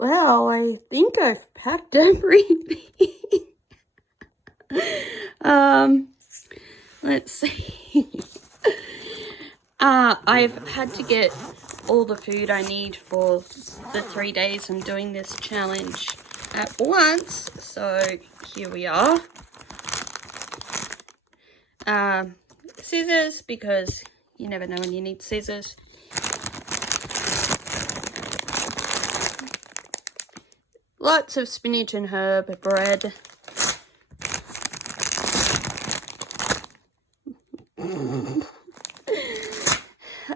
Well, I think I've packed everything. Let's see. I've had to get all the food I need for the 3 days I'm doing this challenge at once. So here we are. Scissors, because you never know when you need scissors. Lots of spinach and herb bread.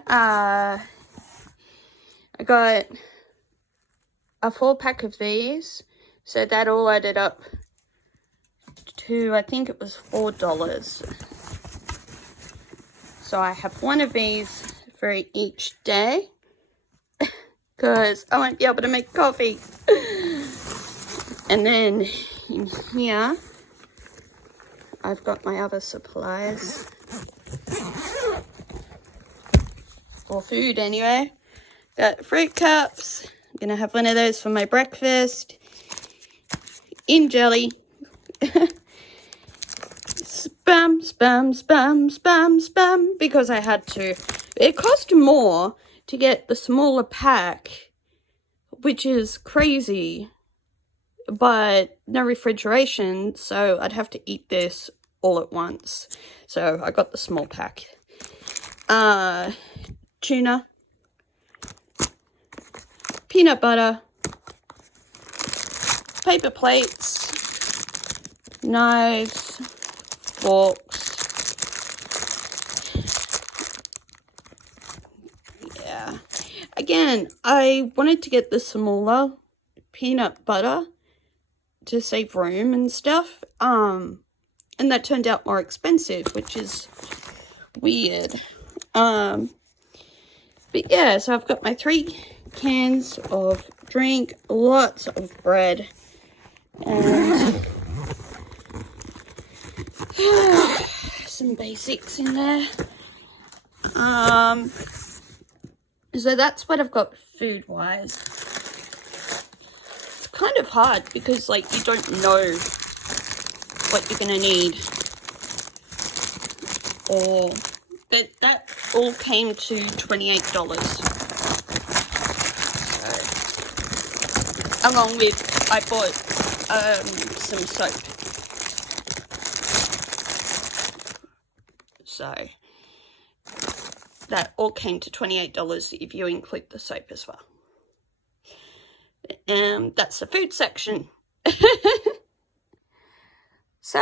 I got a 4-pack of these, so that all added up to, I think it was $4. So I have one of these for each day, because I won't be able to make coffee. And then in here, I've got my other supplies. For food anyway. Got fruit cups. I'm going to have one of those for my breakfast. In jelly. Spam, spam, spam, spam, spam. Because I had to. It cost more to get the smaller pack, which is crazy. But no refrigeration, so I'd have to eat this all at once. So I got the small pack. Tuna, peanut butter, paper plates, knives, forks. Yeah. Again, I wanted to get the smaller peanut butter to save room and stuff. And that turned out more expensive, which is weird. But yeah, so I've got my 3 cans of drink, lots of bread, and some basics in there. So that's what I've got food-wise. It's kind of hard because, like, you don't know what you're gonna need. But that all came to $28. So, along with, I bought some soap. So that all came to $28 if you include the soap as well. That's the food section. So,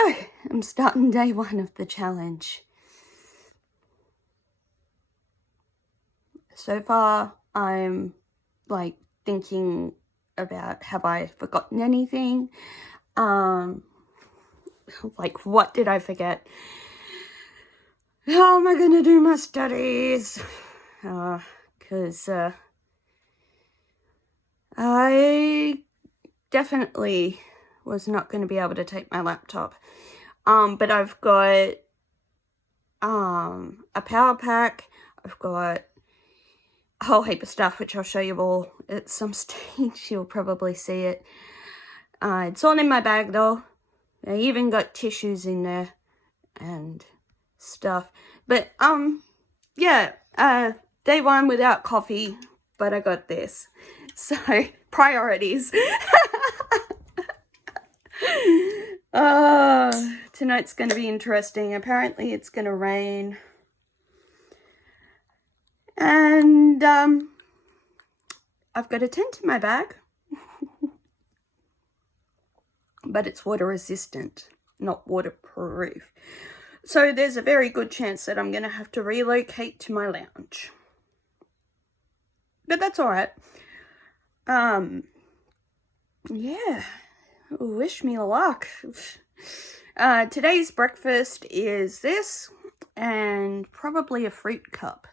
I'm starting day 1 of the challenge. So far, I'm like thinking about, have I forgotten anything? Like, what did I forget? How am I going to do my studies? Because I definitely was not going to be able to take my laptop. But I've got a power pack. I've got a whole heap of stuff, which I'll show you all at some stage. You'll probably see it. It's all in my bag though. I even got tissues in there and stuff. But yeah, day 1 without coffee, but I got this. So priorities. Tonight's going to be interesting. Apparently it's going to rain. And I've got a tent in my bag. But it's water resistant, not waterproof. So there's a very good chance that I'm going to have to relocate to my lounge. But that's all right. Yeah. Wish me luck. Today's breakfast is this, and probably a fruit cup,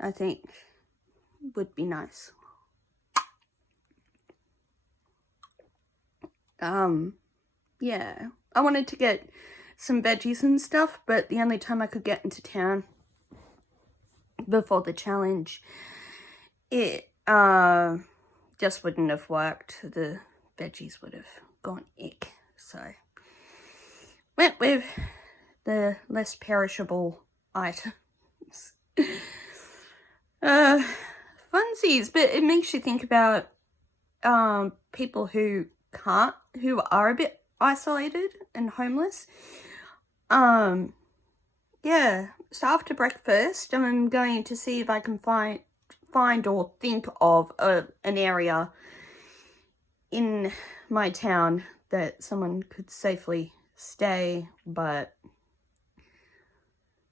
I think would be nice. Yeah, I wanted to get some veggies and stuff, but the only time I could get into town before the challenge, it just wouldn't have worked. The veggies would have gone ick. So went with the less perishable items. Funsies, but it makes you think about people who are a bit isolated and homeless. Yeah, so after breakfast, I'm going to see if I can find or think of an area in my town that someone could safely stay, but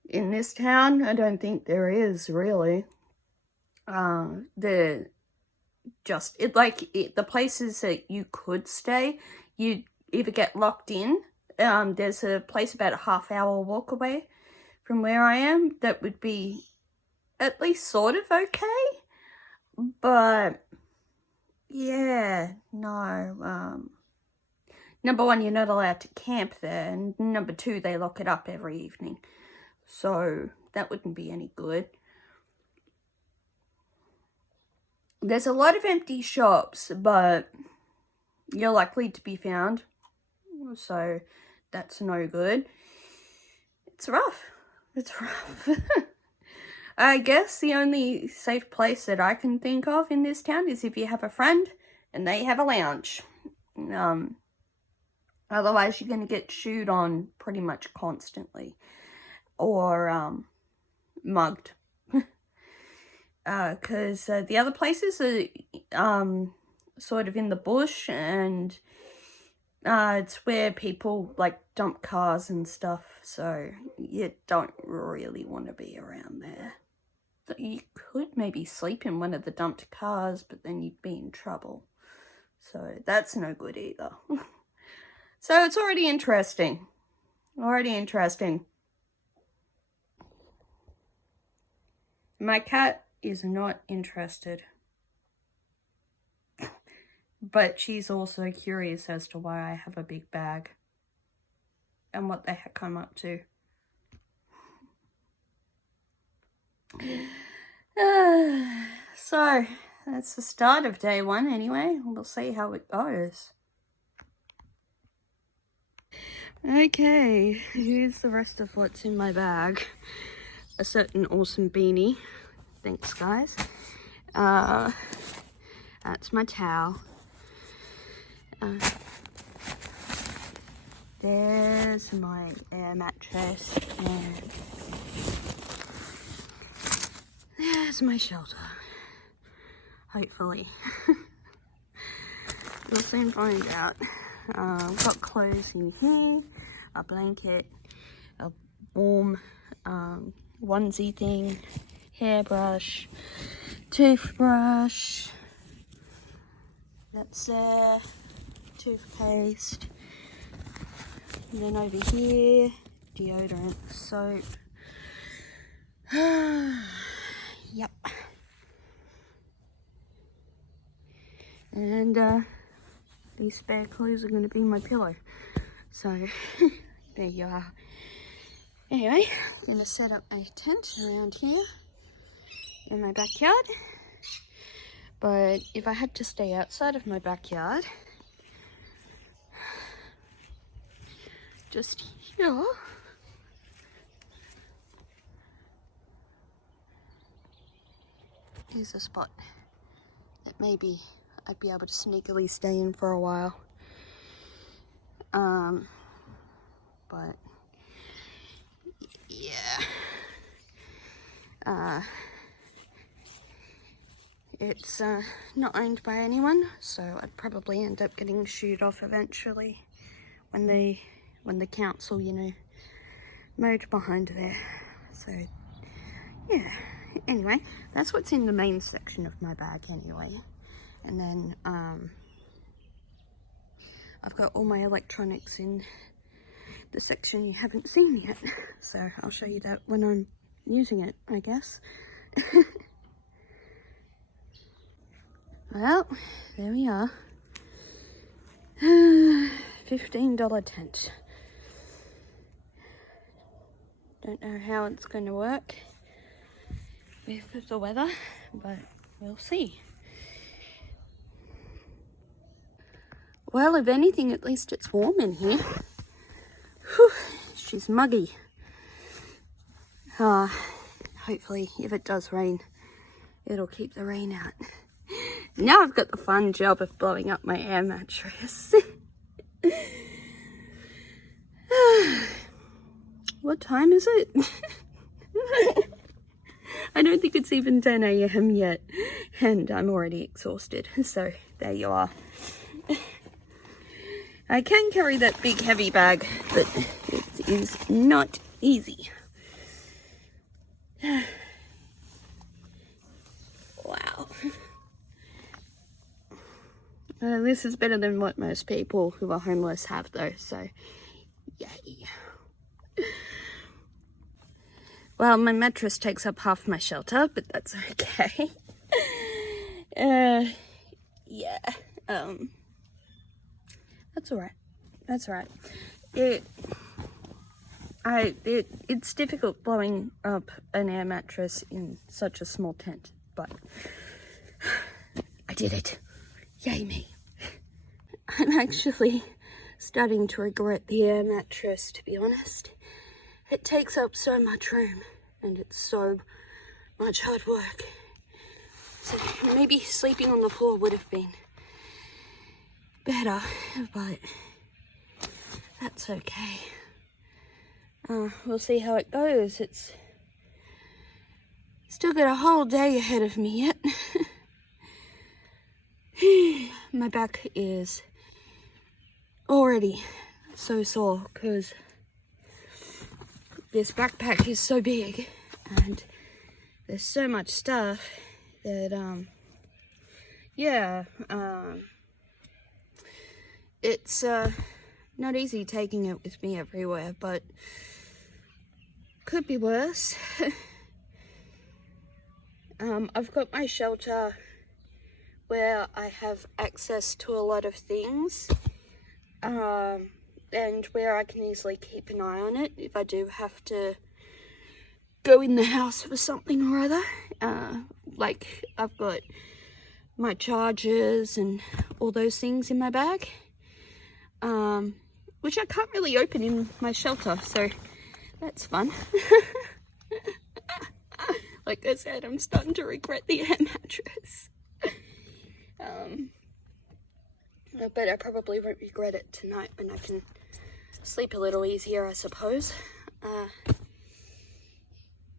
in this town, I don't think there is really. The places that you could stay, you either get locked in. There's a place about a half-hour walk away from where I am that would be at least sort of okay, but yeah, no. Number one, you're not allowed to camp there, and number two, they lock it up every evening, so that wouldn't be any good. There's a lot of empty shops, but you're likely to be found, so that's no good. It's rough. I guess the only safe place that I can think of in this town is if you have a friend and they have a lounge. Otherwise, you're going to get chewed on pretty much constantly, or mugged. Because the other places are sort of in the bush, and it's where people like dump cars and stuff, so you don't really want to be around there. You could maybe sleep in one of the dumped cars, but then you'd be in trouble, so that's no good either. So it's already interesting. My cat is not interested, but she's also curious as to why I have a big bag and what the heck I'm up to. So that's the start of day one anyway. We'll see how it goes. Okay, here's the rest of what's in my bag. A certain awesome beanie. Thanks, guys. That's my towel. There's my air mattress, and there's my shelter. Hopefully. We'll soon find out. I've got clothes in here, a blanket, a warm onesie thing, hairbrush, toothbrush, that's there, toothpaste, and then over here, deodorant, soap. Yep. And these spare clothes are going to be my pillow. So there you are. Anyway, I'm going to set up a tent around here in my backyard. But if I had to stay outside of my backyard, just here, is a spot that maybe I'd be able to sneakily stay in for a while. But yeah, it's not owned by anyone, so I'd probably end up getting shooed off eventually when the council, you know, mowed behind there. So yeah, anyway, that's what's in the main section of my bag anyway. And then I've got all my electronics in the section you haven't seen yet, so I'll show you that when I'm using it, I guess. Well, there we are. $15 tent. Don't know how it's going to work with the weather, but we'll see. Well, if anything, at least it's warm in here. Whew, she's muggy. Hopefully, if it does rain, it'll keep the rain out. Now I've got the fun job of blowing up my air mattress. What time is it? I don't think it's even 10 a.m. yet, and I'm already exhausted, so there you are. I can carry that big heavy bag, but it is not easy. Wow. This is better than what most people who are homeless have though, so yay. Well, my mattress takes up half my shelter, but that's okay. Yeah, that's alright. That's alright. It's difficult blowing up an air mattress in such a small tent, but I did it. Yay me. I'm actually starting to regret the air mattress, to be honest. It takes up so much room, and it's so much hard work. So maybe sleeping on the floor would have been better, but that's okay. We'll see how it goes. It's still got a whole day ahead of me yet. My back is already so sore because this backpack is so big and there's so much stuff that it's not easy taking it with me everywhere, but could be worse. I've got my shelter where I have access to a lot of things, and where I can easily keep an eye on it if I do have to go in the house for something or other. Like I've got my chargers and all those things in my bag, which I can't really open in my shelter, so that's fun. Like I said, I'm starting to regret the air mattress. But I probably won't regret it tonight when I can sleep a little easier, I suppose.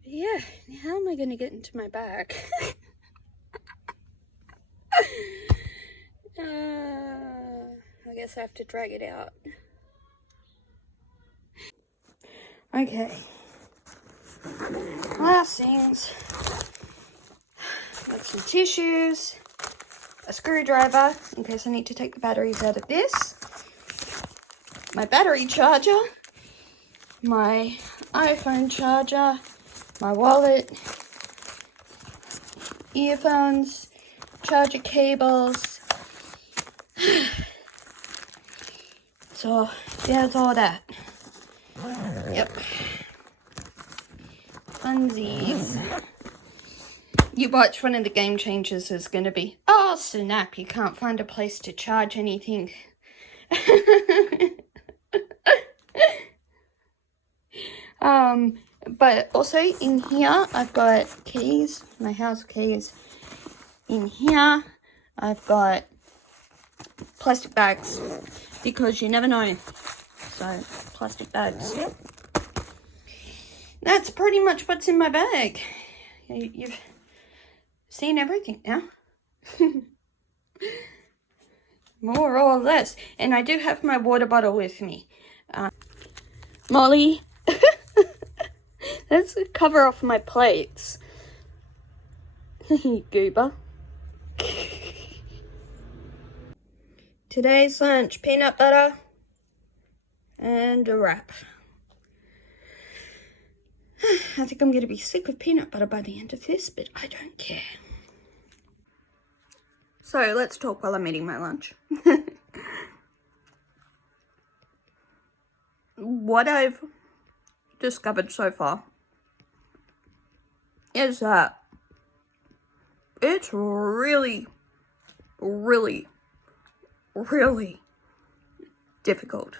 Yeah, how am I going to get into my bag? I guess I have to drag it out. Okay. Last things. Got some tissues, a screwdriver in case I need to take the batteries out of this, my battery charger, my iPhone charger, my wallet, earphones, charger cables. So there's all that. Yep. Funsies. You watch, one of the game changers is going to be, oh snap, you can't find a place to charge anything. But also in here, I've got keys, my house keys. In here, I've got plastic bags, because you never know. So, plastic bags. That's pretty much what's in my bag. You've seen everything now. More or less. And I do have my water bottle with me. Molly. Let's cover off my plates. Goober. Today's lunch, peanut butter and a wrap. I think I'm going to be sick of peanut butter by the end of this, but I don't care. So let's talk while I'm eating my lunch. What I've discovered so far is that it's really, really, really difficult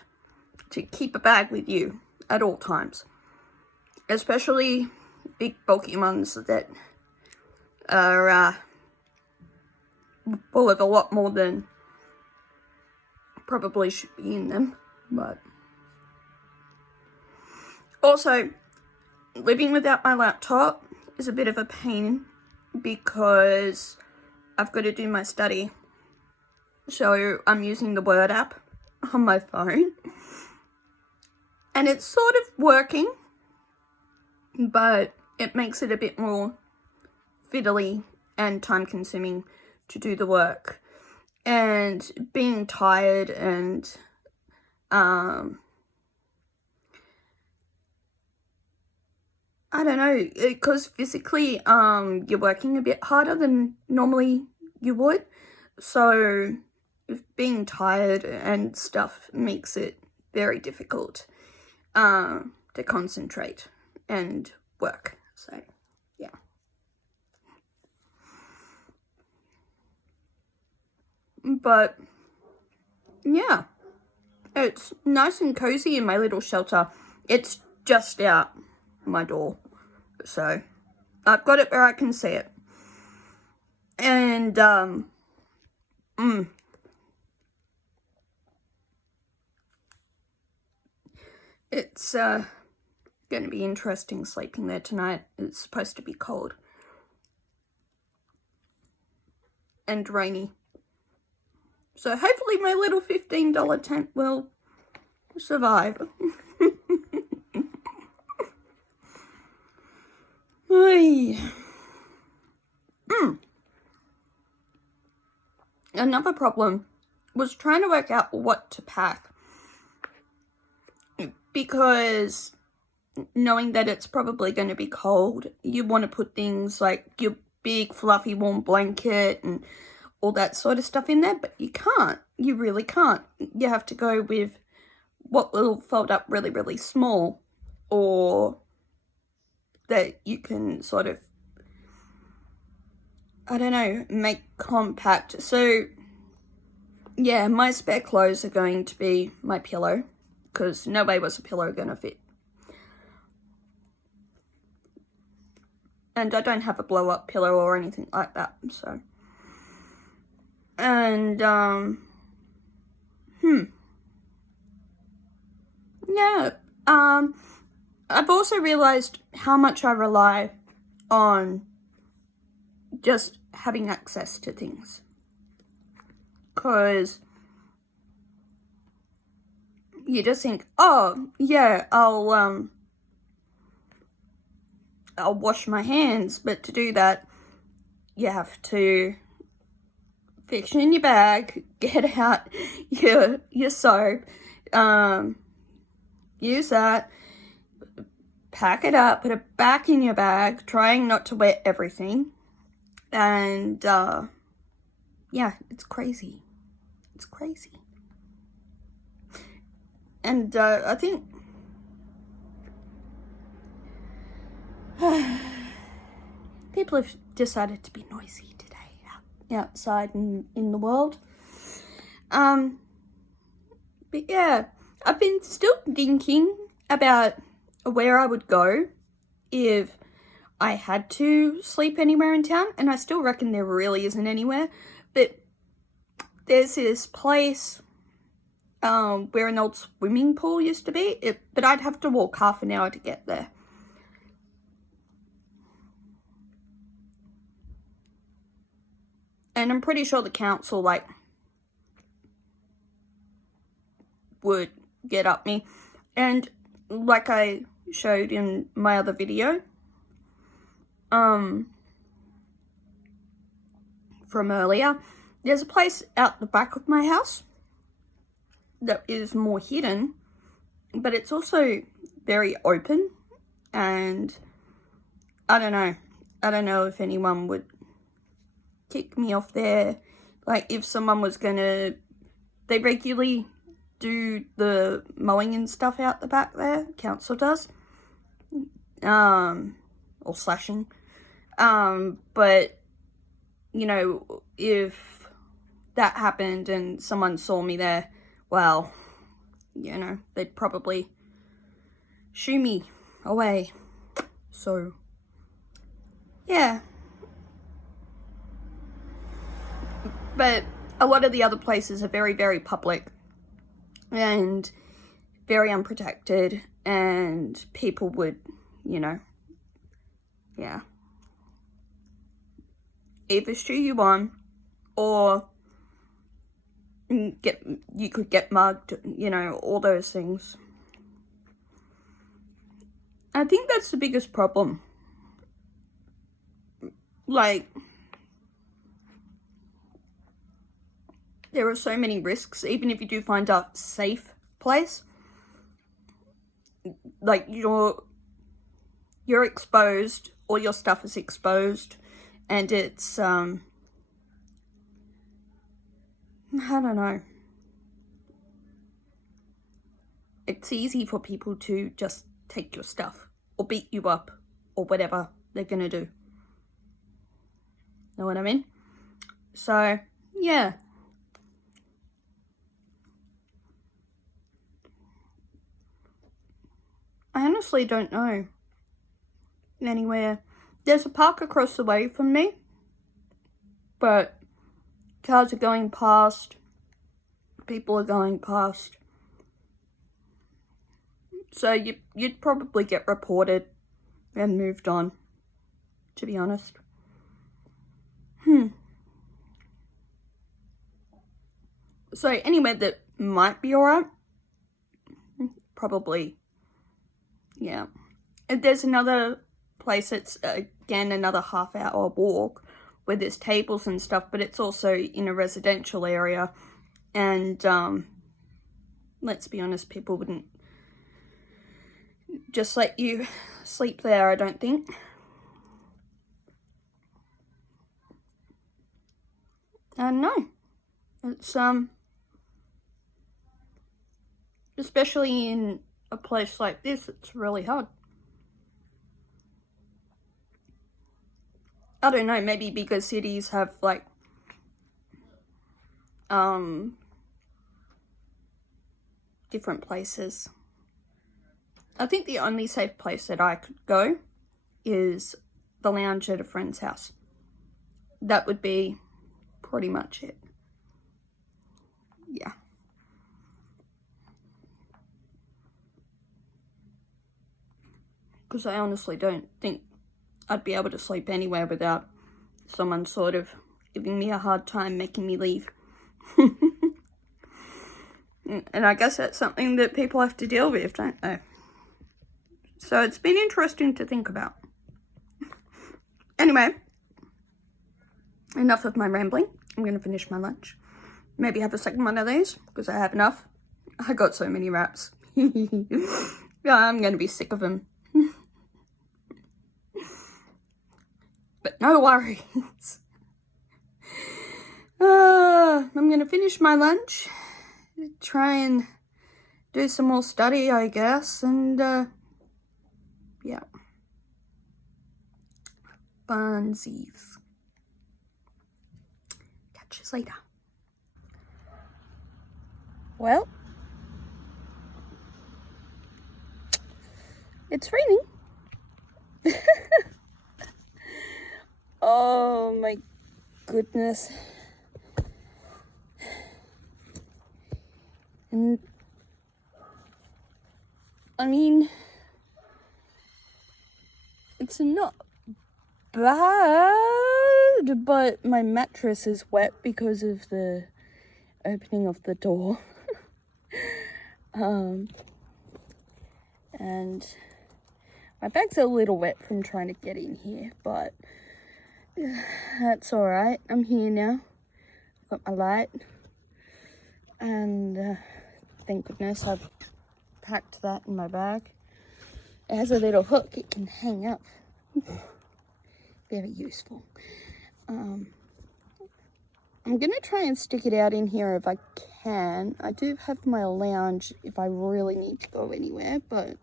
to keep a bag with you at all times, especially big bulky ones that are full of a lot more than probably should be in them. But also, living without my laptop is a bit of a pain because I've got to do my study. So I'm using the Word app on my phone, and it's sort of working, but it makes it a bit more fiddly and time consuming to do the work. And being tired and I don't know, because physically you're working a bit harder than normally you would, so being tired and stuff makes it very difficult to concentrate and work. So yeah. But yeah, it's nice and cozy in my little shelter. It's just out my door, so I've got it where I can see it. And it's going to be interesting sleeping there tonight. It's supposed to be cold and rainy, so hopefully my little $15 tent will survive. Another problem was trying to work out what to pack, because knowing that it's probably going to be cold, you want to put things like your big fluffy warm blanket and all that sort of stuff in there, but you can't. You really can't. You have to go with what will fold up really, really small, or that you can sort of, I don't know, make compact. So yeah, my spare clothes are going to be my pillow, because no way was a pillow going to fit. And I don't have a blow-up pillow or anything like that, so. And, yeah, I've also realized how much I rely on just having access to things. Because you just think, oh, yeah, I'll wash my hands, but to do that, you have to fiction in your bag, get out your soap, use that, pack it up, put it back in your bag, trying not to wet everything, and yeah, it's crazy. It's crazy. And I think people have decided to be noisy today outside and in the world. But yeah, I've been still thinking about where I would go if I had to sleep anywhere in town, and I still reckon there really isn't anywhere, but there's this place where an old swimming pool used to be, but I'd have to walk half an hour to get there. And I'm pretty sure the council, like, would get up me. And like I showed in my other video, from earlier, there's a place out the back of my house that is more hidden, but it's also very open, and I don't know if anyone would kick me off there. Like, if someone was gonna, they regularly do the mowing and stuff out the back there, council does, or slashing, but, you know, if that happened and someone saw me there, well, you know, they'd probably shoo me away. So, yeah. But a lot of the other places are very, very public and very unprotected, and people would, you know, yeah, either shoo you on, or you could get mugged, you know, all those things. I think that's the biggest problem. Like, there are so many risks, even if you do find a safe place. Like, you're exposed, all your stuff is exposed, and it's, I don't know. It's easy for people to just take your stuff, or beat you up, or whatever they're gonna do. Know what I mean? So, yeah. I honestly don't know anywhere. There's a park across the way from me, but cars are going past, people are going past. So you'd probably get reported and moved on, to be honest. So anywhere that might be alright, probably, yeah. And there's another place that's, again, another half-hour walk where there's tables and stuff, but it's also in a residential area. And let's be honest, people wouldn't just let you sleep there, I don't think. No. It's, especially in a place like this, it's really hard. I don't know, maybe bigger cities have, like, different places. I think the only safe place that I could go is the lounge at a friend's house. That would be pretty much it. Yeah. Because I honestly don't think I'd be able to sleep anywhere without someone sort of giving me a hard time, making me leave. And I guess that's something that people have to deal with, don't they? So it's been interesting to think about. Anyway, enough of my rambling. I'm going to finish my lunch. Maybe have a second one of these, because I have enough. I got so many wraps. Yeah, I'm going to be sick of them. But no worries. I'm going to finish my lunch. Try and do some more study, I guess. And, yeah. Funsies. Catch you later. Well, it's raining. Oh my goodness. And I mean, it's not bad, but my mattress is wet because of the opening of the door. And my bag's a little wet from trying to get in here, but that's alright. I'm here now. Got my light. And thank goodness I've packed that in my bag. It has a little hook it can hang up. Very useful. I'm going to try and stick it out in here if I can. I do have my lounge if I really need to go anywhere, but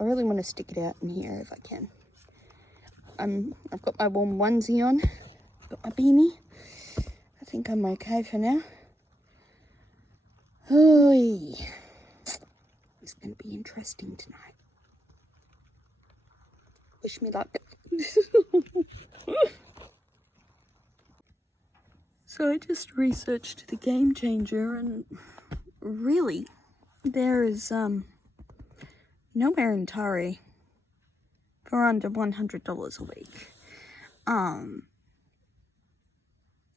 I really want to stick it out in here if I can. I've got my warm onesie on, got my beanie. I think I'm okay for now. Oy. going to be interesting tonight. Wish me luck. So I just researched the Game Changer, and really, there is nowhere in Tari for under $100 a week.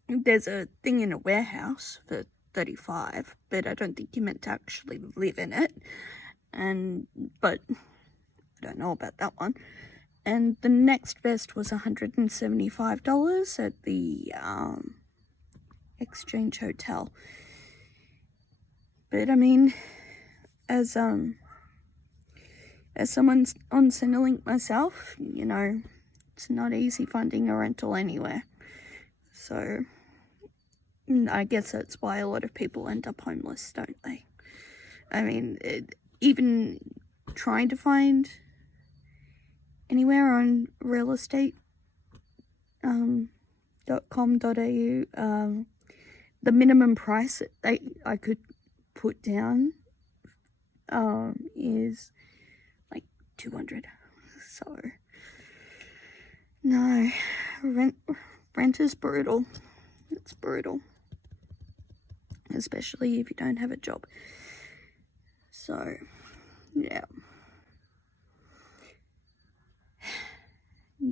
There's a thing in a warehouse for $35, but I don't think you're meant to actually live in it. But I don't know about that one. And the next best was $175 at the Exchange Hotel. But I mean, as someone on Centrelink myself, you know, it's not easy finding a rental anywhere. So I guess that's why a lot of people end up homeless, don't they? I mean, even trying to find anywhere on realestate.com.au, the minimum price that I could put down is like $200. So no, rent is brutal. It's brutal, especially if you don't have a job. So yeah,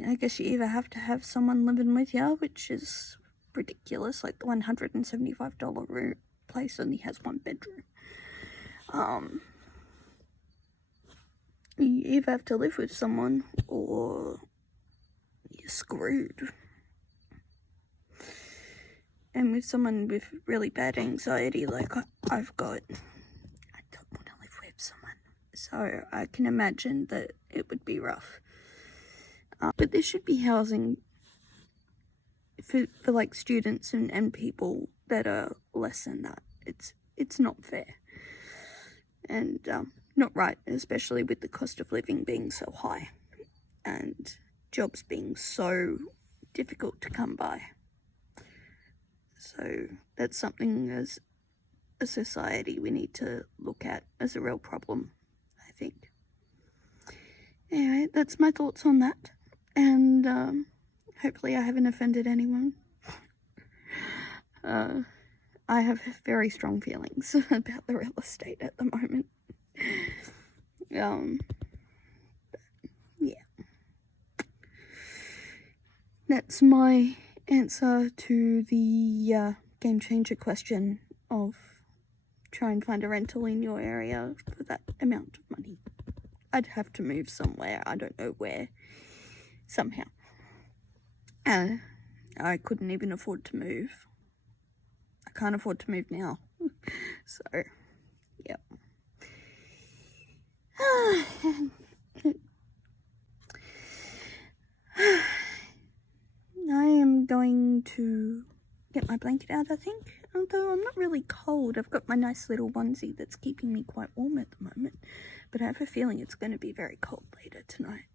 I guess you either have to have someone living with you, which is ridiculous. Like the $175 room place only has one bedroom. You either have to live with someone or you're screwed. And with someone with really bad anxiety like I've got, I don't want to live with someone. So I can imagine that it would be rough. But there should be housing for like students and people that are less than that. It's not fair. And not right, especially with the cost of living being so high and jobs being so difficult to come by. So that's something as a society we need to look at as a real problem, I think. Anyway, that's my thoughts on that. And hopefully I haven't offended anyone. I have very strong feelings about the real estate at the moment. But yeah. That's my answer to the Game Changer question of try and find a rental in your area for that amount of money. I'd have to move somewhere, I don't know where, somehow. I couldn't even afford to move. I can't afford to move now. So, yep. I am going to get my blanket out, I think. Although I'm not really cold. I've got my nice little onesie that's keeping me quite warm at the moment. But I have a feeling it's going to be very cold later tonight.